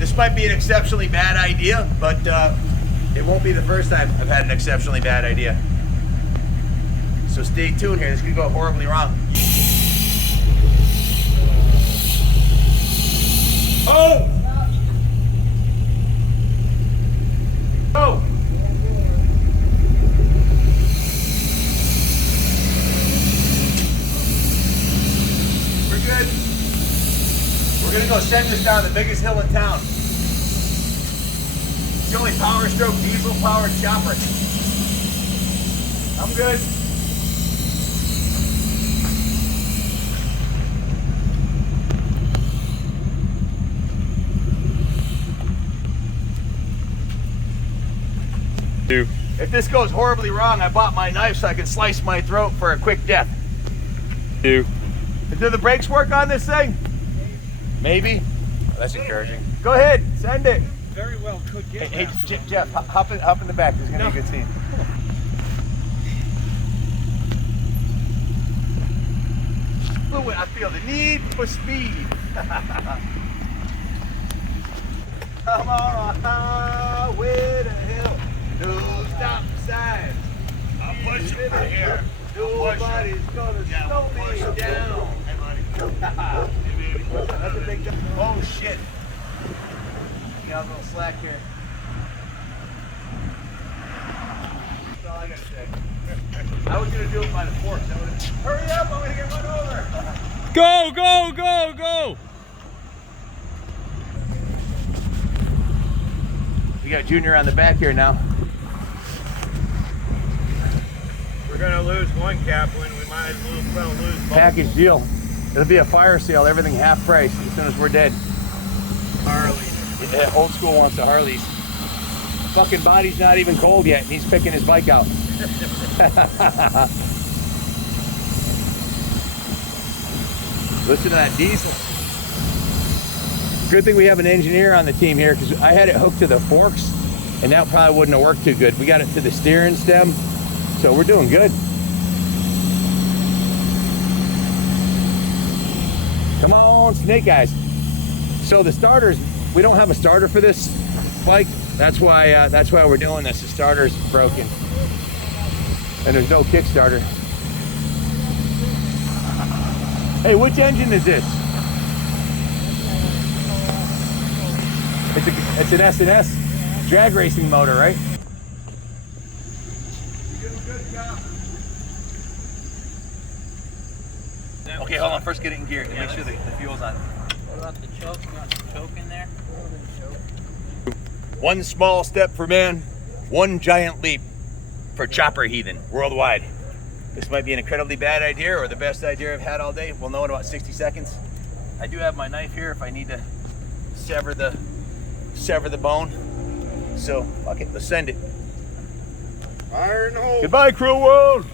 This might be an exceptionally bad idea, but it won't be the first time I've had an exceptionally bad idea. So stay tuned here. This could go horribly wrong. Oh! Oh! We're good. We're gonna go send this down the biggest hill in town. It's the only power stroke diesel powered chopper. I'm good. If this goes horribly wrong, I bought my knife so I can slice my throat for a quick death. Do the brakes work on this thing? Maybe. Oh, that's encouraging. Go ahead, send it. Very well could get. Hey, Jeff, hop in the back. This is gonna be a good scene. Ooh, I feel the need for speed. Come on, highway to hell. No stop signs. I'll push you from here. Nobody's gonna slow me down. Hey, buddy. That's a big jump. Oh shit. You got a little slack here. That's all I gotta say. I was gonna do it by the forks. Hurry up, I'm gonna get run over. Go, go, go, go! We got Junior on the back here now. We're gonna lose one Kaplan. We might as well lose both. Package deal. It'll be a fire sale, everything half price as soon as we're dead. Harley. Yeah, old school wants the Harleys. Fucking body's not even cold yet, and he's picking his bike out. Listen to that diesel. Good thing we have an engineer on the team here, because I had it hooked to the forks, and that probably wouldn't have worked too good. We got it to the steering stem, so we're doing good. Come on, snake eyes. So the starters, we don't have a starter for this bike. That's why we're doing this. The starter's broken, and there's no Kickstarter. Hey, which engine is this? It's an S&S drag racing motor, right? Okay, hold on. First, get it in gear. Make sure the fuel's on. What about the choke? You got some choke in there? One small step for man, one giant leap for chopper heathen worldwide. This might be an incredibly bad idea or the best idea I've had all day. We'll know in about 60 seconds. I do have my knife here if I need to sever the bone. So, fuck it, let's send it. Fire in the hole. Goodbye, cruel world.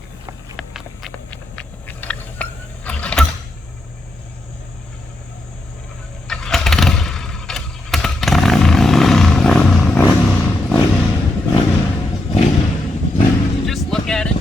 Just look at it.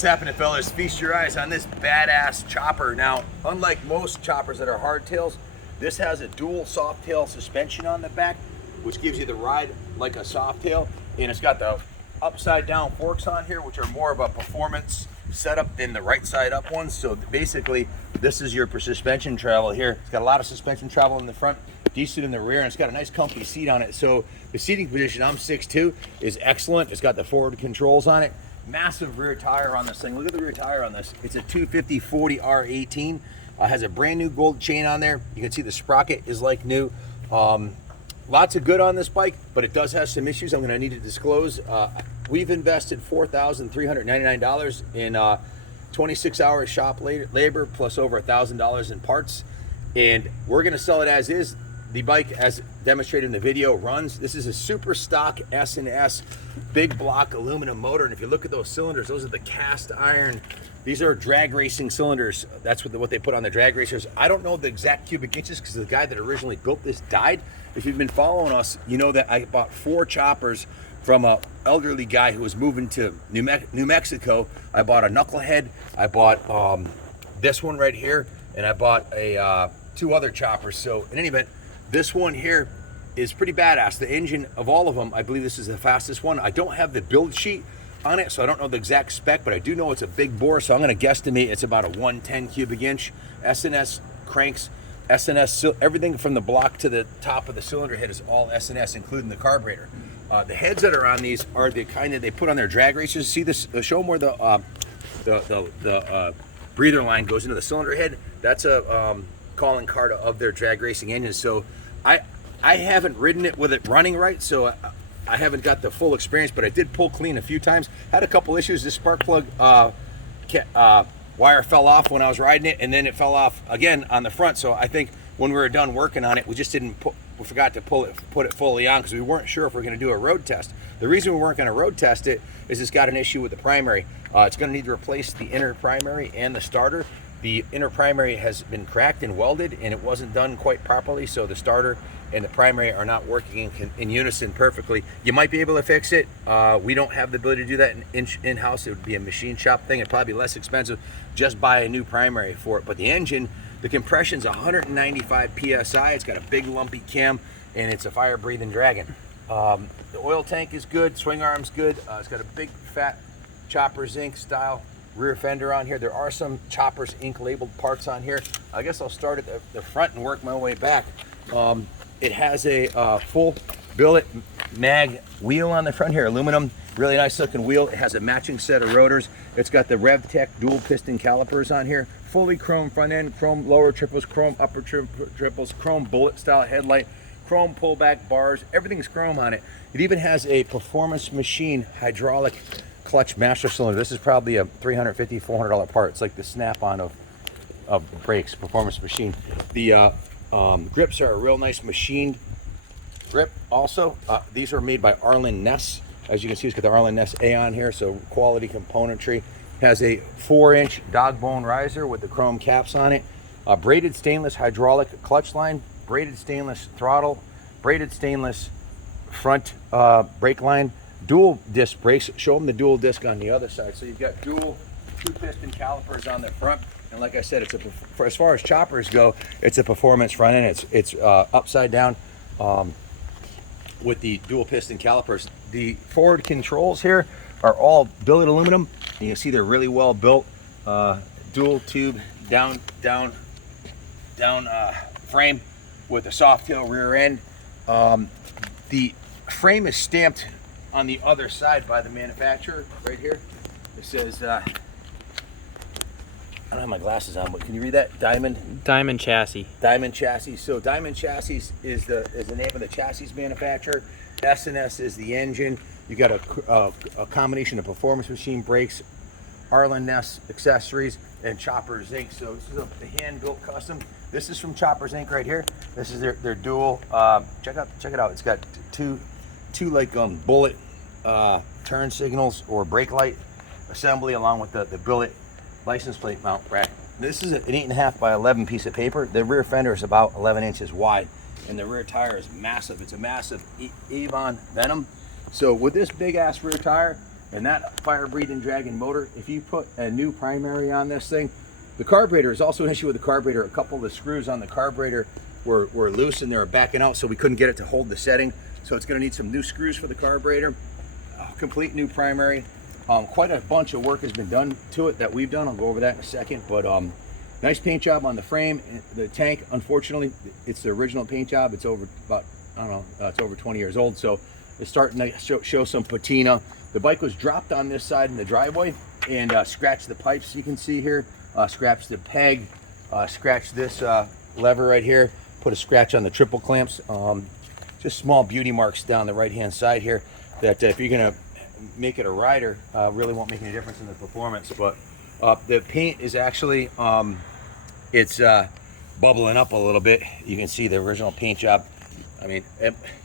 What's happening, fellas? Feast your eyes on this badass chopper. Now, unlike most choppers that are hardtails, this has a dual softtail suspension on the back, which gives you the ride like a softtail, and it's got the upside down forks on here, which are more of a performance setup than the right side up ones. So basically, this is your suspension travel here. It's got a lot of suspension travel in the front, decent in the rear, and it's got a nice comfy seat on it. So the seating position, I'm 6'2", is excellent. It's got the forward controls on it. Massive rear tire on this thing. Look at the rear tire on this. It's a 250/40 R18. Has a brand new gold chain on there. You can see the sprocket is like new. Lots of good on this bike, but it does have some issues I'm going to need to disclose. We've invested $4,399 in 26 hours shop labor plus over $1,000 in parts, and we're going to sell it as is. The bike, as demonstrated in the video, runs. This is a super stock S&S big block aluminum motor, and if you look at those cylinders, those are the cast iron. These are drag racing cylinders. That's what they put on the drag racers. I don't know the exact cubic inches because the guy that originally built this died. If you've been following us, you know that I bought 4 choppers from an elderly guy who was moving to New Mexico. I bought a knucklehead. I bought this one right here, and I bought a 2 other choppers. So in any event, this one here is pretty badass. The engine of all of them, I believe this is the fastest one. I don't have the build sheet on it, so I don't know the exact spec, but I do know it's a big bore, so I'm going to guesstimate it's about a 110 cubic inch. S&S cranks, S&S, everything from the block to the top of the cylinder head is all S&S, including the carburetor. The heads that are on these are the kind that they put on their drag racers. See this? Show them where the breather line goes into the cylinder head. That's a calling card of their drag racing engine. So I haven't ridden it with it running right, so I haven't got the full experience, but I did pull clean a few times. Had a couple issues. This spark plug wire fell off when I was riding it, and then it fell off again on the front. So I think when we were done working on it, we just we forgot to put it fully on because we weren't sure if we are going to do a road test. The reason we weren't going to road test it is it's got an issue with the primary. It's going to need to replace the inner primary and the starter. The inner primary has been cracked and welded, and it wasn't done quite properly, so the starter and the primary are not working in unison perfectly. You might be able to fix it. We don't have the ability to do that in-house. It would be a machine shop thing. It'd probably be less expensive. Just buy a new primary for it. But the engine, the compression's 195 PSI. It's got a big lumpy cam, and it's a fire-breathing dragon. The oil tank is good. Swing arm's good. It's got a big, fat Choppers Inc. style rear fender on here. There are some Choppers Inc. labeled parts on here. I guess I'll start at the front and work my way back. It has a full billet mag wheel on the front here, aluminum, really nice looking wheel. It has a matching set of rotors. It's got the RevTech dual piston calipers on here, fully chrome front end, chrome lower triples, chrome upper triples, chrome bullet style headlight, chrome pullback bars, everything's chrome on it. It even has a Performance Machine hydraulic clutch master cylinder. This is probably a $350, $400 part. It's like the snap-on of brakes, Performance Machine. The grips are a real nice machined grip also. These are made by Arlen Ness. As you can see, it's got the Arlen Ness A on here, so quality componentry. Has a 4-inch dog bone riser with the chrome caps on it. Braided stainless hydraulic clutch line, braided stainless throttle, braided stainless front brake line, dual disc brakes. Show them the dual disc on the other side. So you've got dual 2-piston calipers on the front. And like I said, as far as choppers go, it's a performance front end. It's upside down with the dual piston calipers. The forward controls here are all billet aluminum. You can see they're really well built. Dual tube down frame with a soft tail rear end. The frame is stamped on the other side by the manufacturer right here. It says I don't have my glasses on, but can you read that? Diamond chassis. Diamond chassis. So Diamond chassis is the name of the chassis manufacturer. S&S is the engine. You got a combination of Performance Machine brakes, Arlen Ness accessories, and Choppers Inc. So this is the hand-built custom. This is from Choppers Inc. right here. This is their dual. Check it out. It's got two like bullet turn signals or brake light assembly along with the billet license plate mount rack. This is an 8.5 by 11 piece of paper. The rear fender is about 11 inches wide, and the rear tire is massive. It's a massive Avon Venom. So with this big ass rear tire, And that fire-breathing dragon motor, if you put a new primary on this thing, the carburetor is also an issue with the carburetor. A couple of the screws on the carburetor were loose and they were backing out, so we couldn't get it to hold the setting. So it's going to need some new screws for the carburetor. Complete new primary. Quite a bunch of work has been done to it that we've done. I'll go over that in a second. But nice paint job on the frame. The tank, unfortunately, it's the original paint job. It's over about, I don't know, it's over 20 years old. So it's starting to show some patina. The bike was dropped on this side in the driveway and scratched the pipes you can see here. Scratched the peg, scratched this lever right here, put a scratch on the triple clamps. Just small beauty marks down the right hand side here that if you're gonna make it a rider, really won't make any difference in the performance. But the paint is actually it's bubbling up a little bit. You can see the original paint job. I mean,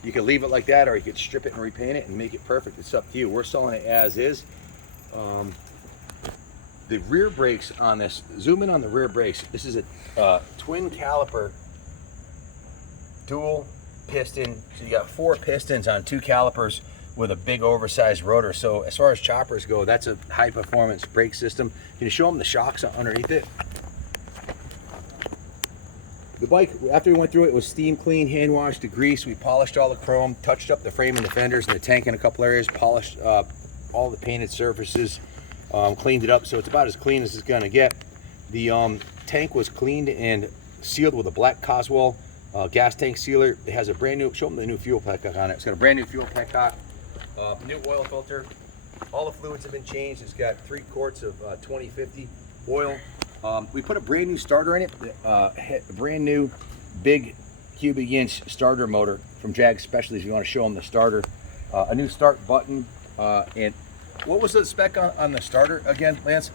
you could leave it like that, or you could strip it and repaint it and make it perfect. It's up to you. We're selling it as is. The rear brakes on this, zoom in on the rear brakes. This is a twin caliper, dual piston. So you got 4 pistons on 2 calipers with a big oversized rotor. So as far as choppers go, that's a high performance brake system. Can you show them the shocks underneath it? The bike, after we went through it, was steam clean, hand washed, degreased. We polished all the chrome, touched up the frame and the fenders and the tank in a couple areas, polished all the painted surfaces, cleaned it up, so it's about as clean as it's gonna get. The tank was cleaned and sealed with a black Coswell gas tank sealer. It has a brand new, show them the new fuel petcock on it. It's got a brand new fuel petcock, new oil filter. All the fluids have been changed. It's got 3 quarts of 2050 oil. We put a brand new starter in it, a brand new big cubic inch starter motor from Jag Specialties. If you want to show them the starter, a new start button, and what was the spec on the starter again, Lance?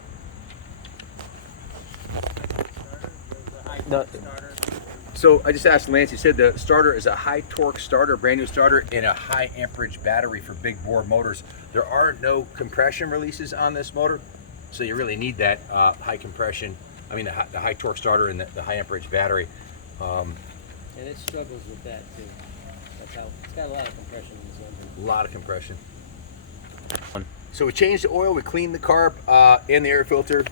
So I just asked Lance, he said the starter is a high torque starter, brand new starter, and a high amperage battery for big bore motors. There are no compression releases on this motor, so you really need that high compression, I mean the high torque starter and the high amperage battery. And it struggles with that too. That's how, it's got a lot of compression in this engine. A lot of compression. So we changed the oil, we cleaned the carb and the air filter.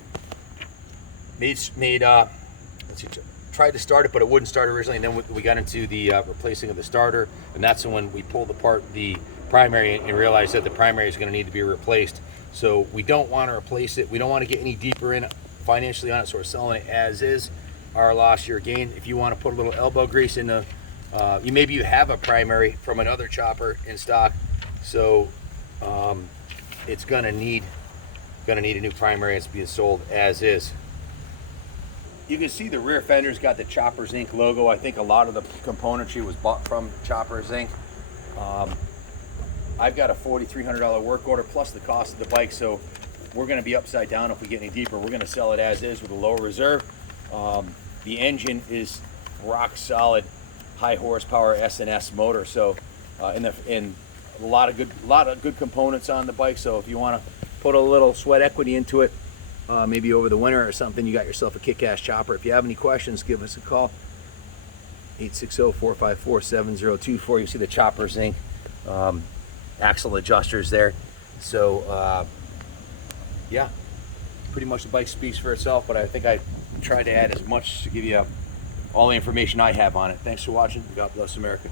Tried to start it, but it wouldn't start originally, and then we got into the replacing of the starter, and that's when we pulled apart the primary and realized that the primary is going to need to be replaced. So we don't want to replace it. We don't want to get any deeper in financially on it, so we're selling it as is. Our loss, your gain. If you want to put a little elbow grease in the, maybe you have a primary from another chopper in stock, so it's going to need a new primary. It's being sold as is. You can see the rear fender's got the Choppers Inc. logo. I think a lot of the componentry was bought from Choppers Inc. I've got a $4,300 work order plus the cost of the bike, so we're going to be upside down if we get any deeper. We're going to sell it as is with a low reserve. The engine is rock solid, high horsepower S&S motor. So, and a lot of good components on the bike. So if you want to put a little sweat equity into it, maybe over the winter or something, you got yourself a kick-ass chopper. If you have any questions, give us a call. 860-454-7024. You see the Choppers Inc. Axle adjusters there. So yeah, pretty much the bike speaks for itself, but I think I tried to add as much to give you all the information I have on it. Thanks for watching. God bless America.